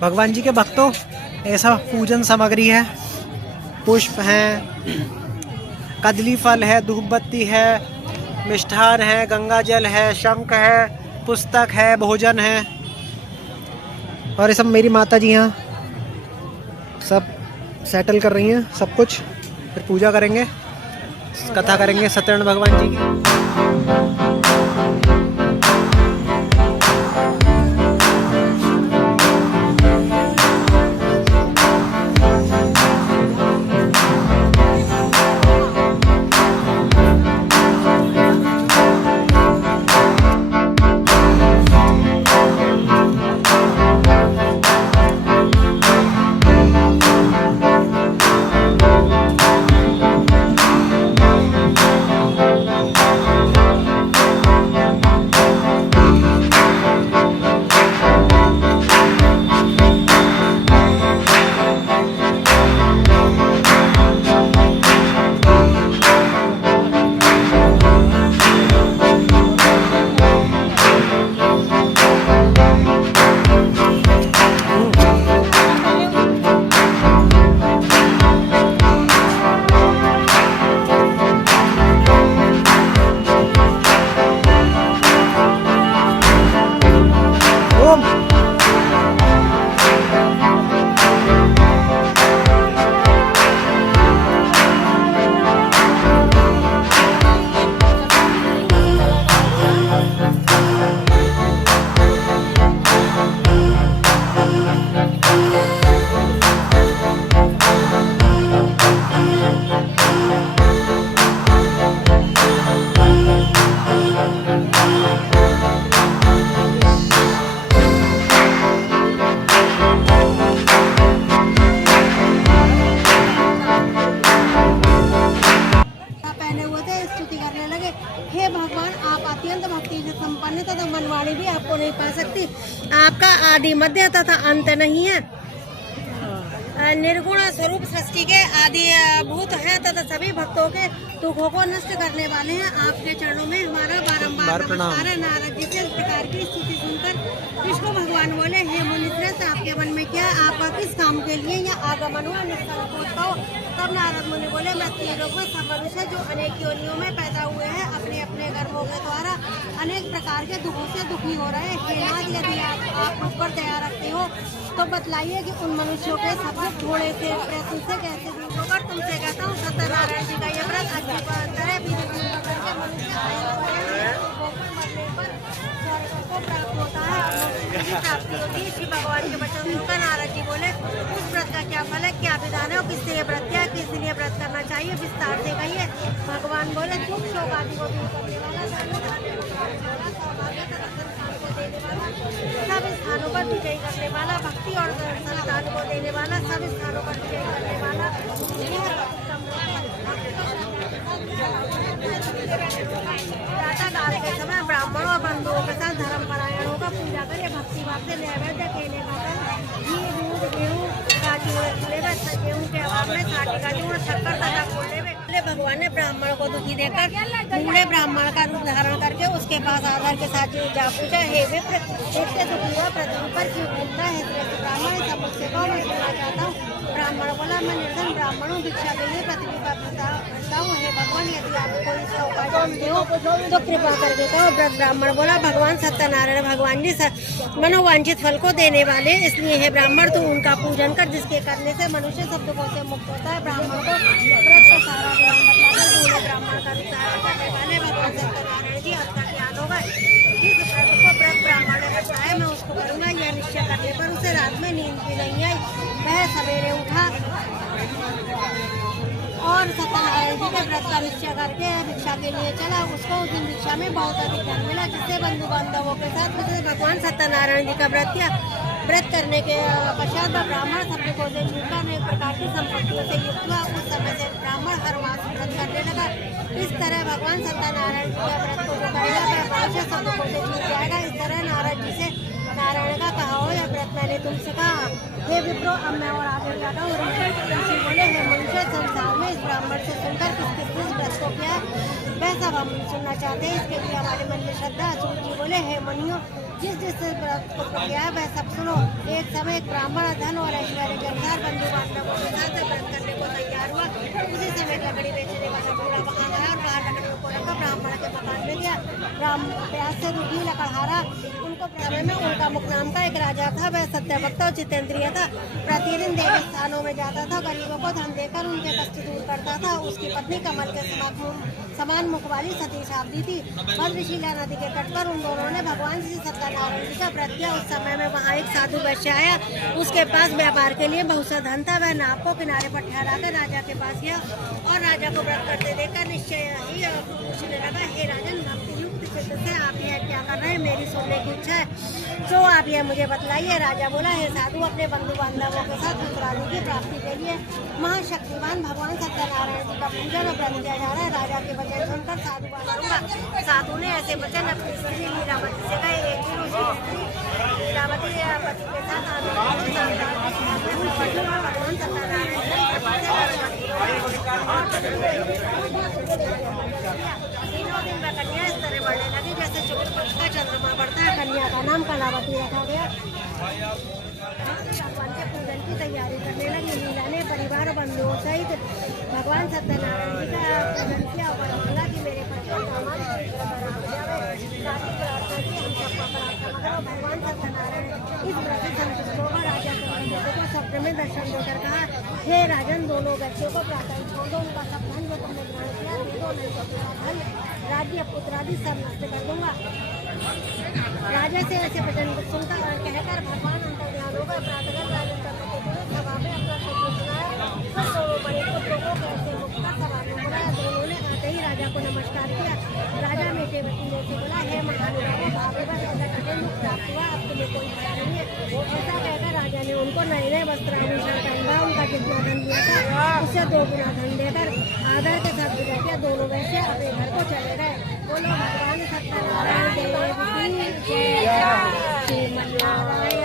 भगवान जी के भक्तों, ऐसा पूजन सामग्री है, पुष्प हैं, कदली फल है, धूप बत्ती है, मिष्ठान है, गंगा जल है, शंख है, पुस्तक है, भोजन है। और ये सब मेरी माता जी यहाँ सब सेटल कर रही हैं सब कुछ। फिर पूजा करेंगे, कथा करेंगे सत्यनारायण भगवान जी की। हे भगवान, आप अत्यंत भक्ति से संपन्न तथा मनवाणी भी आपको नहीं पा सकती। आपका आदि मध्य तथा अंत नहीं है। निर्गुण स्वरूप सृष्टि के आदि भूत हैं तथा सभी भक्तों के दुखों को नष्ट करने वाले हैं। आपके चरणों में हमारा बारंबार नमस्कार है। नारद जी से इस प्रकार की स्तुति सुनकर विष्णु भगवान बोले, हे मुनिश्रेष्ठ, आपके मन में क्या, आपका किस काम के लिए यह आगमन हुआ, निष्कल पूछता हो। तब नारद मुनि बोले, मैं त्रिलोक में सब मनुष्य जो अनेक योनियों में पैदा हुए हैं, अपने अपने कर्मों के द्वारा अनेक प्रकार के दुखों से दुखी हो रहे हैं। हे नाथ, यदि आप मुझ पर दया रखते हो तो बतलाइए कि उन मनुष्यों के सबसे थोड़े से प्रश्न से कैसे दूर होकर तुमसे कहता हूँ, सत्यनारायण जी का यह व्रत अग्नि पर अंतर है। को प्राप्त होता है, प्राप्ति होती है। श्री भगवान के वचन सुनकर नारद जी बोले, उस व्रत का क्या फल है, क्या विधान है, किससे ये व्रत किया, किस लिए व्रत करना चाहिए, विस्तार से कहिए। भगवान बोले, दुख शोक आदि को दूर करने वाला, सब स्थानों पर विजय करने वाला, भक्ति और संतान को देने वाला, सब स्थानों पर विजय करने वाला, प्रातः काल के समय ब्राह्मणों और बंधुओं के साथ धर्म परायणों का पूजा करे, भक्ति भाव से नैवेद्य केले घी, दूध, गेहूँ का चूर्ण लेवे, गेहूँ के अभाव में छाटी का चूर्ण, शक्कर तथा गुड़ लेवे। भगवान ने ब्राह्मण को दुखी देकर बूढ़े ब्राह्मण का रूप धारण करके उसके पास आधार के साथ जा पूछा, हे विप्र, इससे दुखी हुआ पृथ्वी पर क्यों घूमता है? ब्राह्मण सब मुझसे कहो, मैं सुनना चाहता हूँ। ब्राह्मण बोला, मैं निर्धन ब्राह्मण हूँ, भिक्षा के लिए पृथ्वी का फिरता हूँ। हे भगवान, यदि आप कोई इसका उपाय जानते हो तो कृपा करके कहो। ब्राह्मण बोला, भगवान सत्यनारायण भगवान जी मनोवांछित फल को देने वाले, इसलिए हे ब्राह्मण तू उनका पूजन कर, जिसके करने से मनुष्य सब दुखों से मुक्त होता है। ब्राह्मण को व्रत का सारा ज्ञान बताकर बूढ़े ब्राह्मण का विचार करने वाले भगवान सत्यनारायण जी आपका ज्ञान होगा। जिस व्रत को व्रत ब्राह्मण ने बताया मैं उसको करूँगा, यह निश्चय करने पर उसे रात में नींद भी नहीं आई। वह सवेरे उठा और सत्यनारायण जी के व्रत का निश्चय करके भिक्षा के लिए चला। उसको उस दिन भिक्षा में बहुत अधिक धन मिला, जिससे बंधु बांधवों के साथ उसने भगवान सत्यनारायण जी का व्रत किया। व्रत करने के पश्चात ब्राह्मण सबको भोजन मिलकर अनेक प्रकार की संपत्तियों से युक्त हुआ। उस समय से ब्राह्मण हर मास व्रत करने लगा। इस तरह भगवान सत्यनारायण जी के व्रत को जो करेगा वह मनुष्य सब दुखों से छूट जाएगा। इस तरह नारद जी से नारायण का कहा हो, यह व्रत मैंने तुमसे कहा, हे विप्रो अब मैं और आगे जाता हूँ। ऋषि बोले, हे मनुष्य, संसार में इस ब्राह्मण से सुनकर किस व्रत को किया है वह सब हम सुनना चाहते हैं, इसके लिए हमारे मन में श्रद्धा। सूर्य जी बोले, हे मुनियों, जिस व्रत को किया है वह सब सुनो। एक समय एक ब्राह्मण धन और ऐश्वर्य के अनुसार बंधु बांधवों के साथ व्रत करने को तैयार हुआ। उसी समय लकड़ी बेचने वाला बूढ़ा वहां आया और बाहर लकड़ियों को रखा ब्राह्मण के मकान में गया। ब्राह्मण प्यास से दुखी लकड़हारा। उनको समय में उनका मुख नाम का एक राजा था, वह सत्यवक्ता और जितेंद्रिय था। प्रतिदिन देवी स्थानों में जाता था, गरीबों को धन देकर उनके कष्ट दूर करता था। उसकी पत्नी कमल के समान मुख वाली सती शाब्दी थी। भद्रशिला नदी के तट पर उन दोनों ने भगवान श्री सत्यनारायण जी का व्रत किया। उस समय में वहाँ एक साधु वैश्य आया, उसके पास व्यापार के लिए बहुत सा धन था। वह नाव को किनारे पर ठहरा कर राजा के पास गया और राजा को व्रत करते देखकर निश्चय ही पूछने लगा, हे राजन, भक्ति युक्त चित्त से आप यह क्या कर रहे हैं? मेरी सुनने की इच्छा है, तो आप यह मुझे बतलाइए। राजा बोला, हे साधु, अपने बंधु बांधवों के साथ पुत्रादि की प्राप्ति के लिए महाशक्तिमान भगवान सत्यनारायण जी का पूजन और व्रत किया जा रहा है। राजा के वचन सुनकर साधु बोला। साधु ने ऐसे वचन अपनी स्त्री लीलावती से कहे। एक दिन उसकी स्त्री लीलावती पति के साथ भगवान सत्यनारायण तीनों दिन में कन्या इस तरह बढ़ने लगी जैसे चौथ का चंद्रमा बढ़ता है। कन्या का नाम कलावती रखा गया। भगवान के पूजन की तैयारी करने लगी। लीला ने परिवार बंधुओं सहित भगवान सत्यनारायण जी का पूजन किया और बोला कि मेरे पति और दामाद भगवान सत्यनारायण इस व्रत से संतुष्ट होकर राजा के मंदिरों को स्वप्न में दर्शन देकर कहा, हे राजन, दोनों व्यक्तियों को प्रातः छोड़ दो। उनका सब धन जो तुमने ग्रहण किया दे दो, नहीं तो तेरा धन, राज्य, पुत्रादि सब नष्ट कर दूंगा। राजा से ऐसे वचन सुनकर और कहकर भगवान अंतर्ध्यान हो गए। प्रातःकाल राजन करने के लिए सभा में अपना सत्य सुनाया। सब दोनों बड़े पुत्रों को कैसे मुक्त कर सभा में बुलाया। दोनों ने आते ही राजा को नमस्कार किया। राजा मीठे वकीलों से बोला, हे महानुभावों, भागवत ऐसा कठिन मुक्त प्राप्त हुआ, अब तुम्हें कोई भय नहीं है। ऐसा कहकर राजा ने उनको नए नए वस्त्राभूषण पहना। उनका जितना धन दिया था उससे 2 गुना धन देकर आदर के साथ विदा किया। दोनों वैश्य अपने घर को चले गए। बोलो भगवान सत्यनारायण देव की जय। श्रीमन्नारायण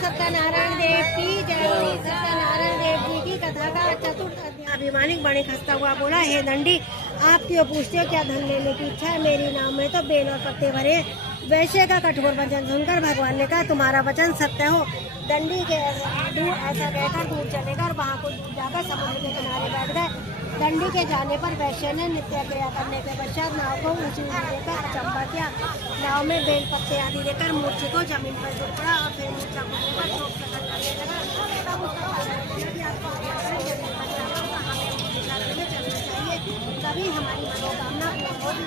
सत्यनारायण देव की जय। सत्यनारायण देव जी की कथा का चतुर्थ अध्याय। अभिमानी बड़े खस्ता हुआ बोला, हे दंडी, आप क्यों पूछते हो? क्या धन लेने की इच्छा है? मेरी नाम में तो बेल और पत्ते भरे। वैश्य का कठोर वचन सुनकर भगवान ने कहा, तुम्हारा वचन सत्य हो। दंडी के ऐसा कहकर दूर चले गए। वहाँ को जाकर समुद्र के किनारे बैठ गए। दंडी के जाने पर वैश्य ने नित्य क्रिया करने के पश्चात नाव को ऊंची देकर अचंबा किया। नाव में बेल पत्ते आदि देकर मूर्ति को जमीन पर गिर पड़ा और फिर मूर्छा खुलने पर शोक से करने लगा। तब उसका तभी हमारी मनोकामना पूर्ण होगी।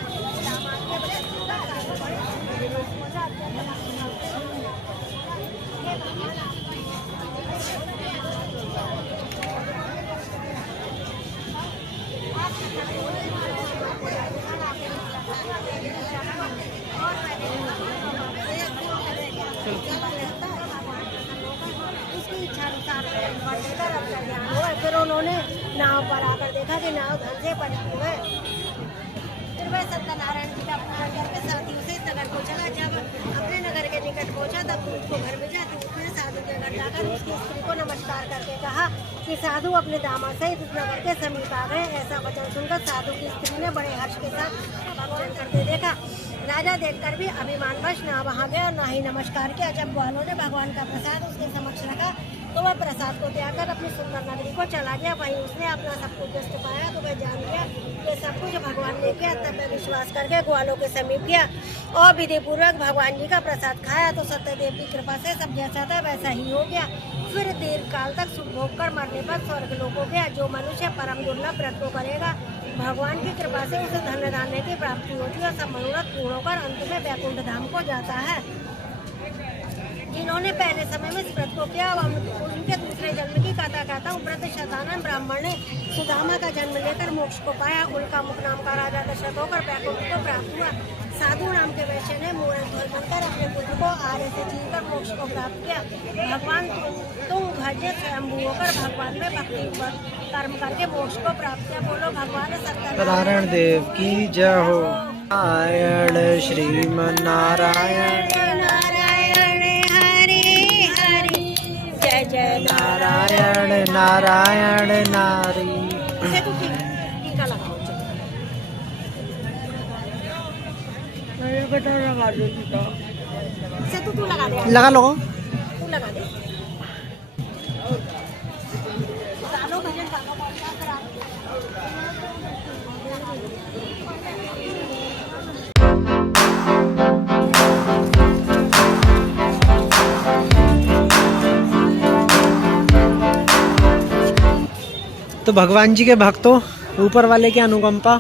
फिर उन्होंने नाव पर आकर देखा कि नाव धन से बनी हुई है। फिर वह सत्यनारायण जी का पूजन करके साथियों से नगर को चला। जब अपने नगर के निकट पहुंचा तब उसको घर में जाती उसने साधु के घर जाकर उसकी स्त्री को नमस्कार करके कहा कि साधु अपने दामाद सहित इस नगर के समीप आ गए। ऐसा वचन सुनकर साधु की स्त्री ने बड़े हर्ष के साथ पूजन करते देखा। राजा देखकर भी अभिमानवश ना वहाँ गया और ना ही नमस्कार किया। जब ग्वालों ने भगवान का प्रसाद उसके समक्ष रखा तो वह प्रसाद को त्याग कर अपनी सुंदर नगरी को चला गया। वहीं उसने अपना सब कुछ व्यस्त पाया तो वह जान गया कि सब कुछ भगवान ने किया। तब वह विश्वास करके ग्वालों के समीप गया और विधि पूर्वक भगवान जी का प्रसाद खाया तो सत्यदेव की कृपा से सब जैसा था वैसा ही हो गया। फिर दीर्घ काल तक सुख भोग कर मरने पर स्वर्ग लोकों के जो मनुष्य परम दुर्लभ व्रत को करेगा, भगवान की कृपा से उसे धन धान्य की प्राप्ति होती है और सब मनोरथ पूर्ण होकर अंत में वैकुंठ धाम को जाता है। जिन्होंने पहले समय में इस व्रत को किया, उनके दूसरे जन्म की कथा कहता हूँ। व्रत शतानन ब्राह्मण ने सुदामा का जन्म लेकर मोक्ष को पाया। उनका मुख नाम का राजा दशरथ होकर वैकुंठ को प्राप्त हुआ। साधु नाम के वैश्य ने मूरत ध्वज बनकर अपने पुत्र को आर्य से जीतकर मोक्ष को प्राप्त किया। भगवान तुम ध्वज स्वयंभू होकर भगवान में भक्ति कर्म करके मोक्ष को प्राप्त किया। बोलो भगवान सत्यनारायण देव की जय हो। नारायण श्रीमन नारायण जय जय नारायण नारायण नारी। टीका लगाओ। तू लगा दे। लगा लो। तू लगा दे। गानो भजन गानो तो भगवान जी के भक्तों, ऊपर वाले की अनुकंपा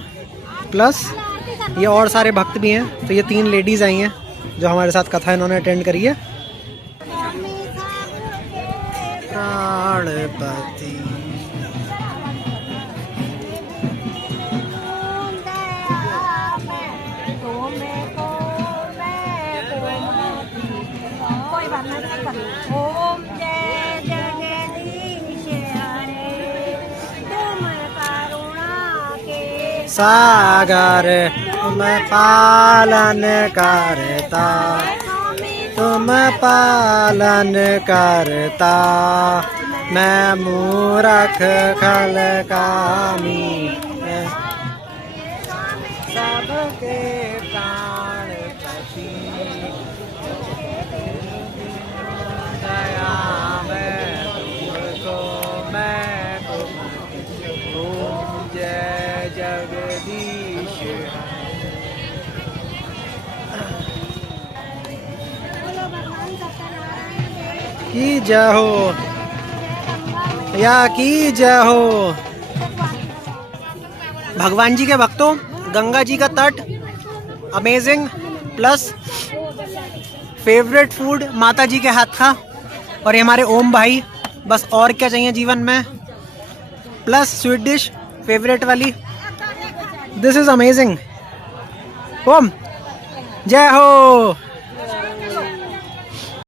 प्लस ये और सारे भक्त भी हैं। तो ये 3 लेडीज आई हैं जो हमारे साथ कथा इन्होंने अटेंड करी है। प्राणपति ओम जय जगदीश हरे, तुम करुणा के सागर तुम पालन करता, तुम पालन करता, मैं मूरख खल कामी, सबके प्राण पति, दया मैं तुमको मैं ओम जय जगदीश की जय हो, या की जय हो। भगवान जी के भक्तों, गंगा जी का तट अमेजिंग, प्लस फेवरेट फूड माता जी के हाथ का, और ये हमारे ओम भाई, बस और क्या चाहिए जीवन में, प्लस स्वीट डिश फेवरेट वाली। This is amazing. ओम जय हो।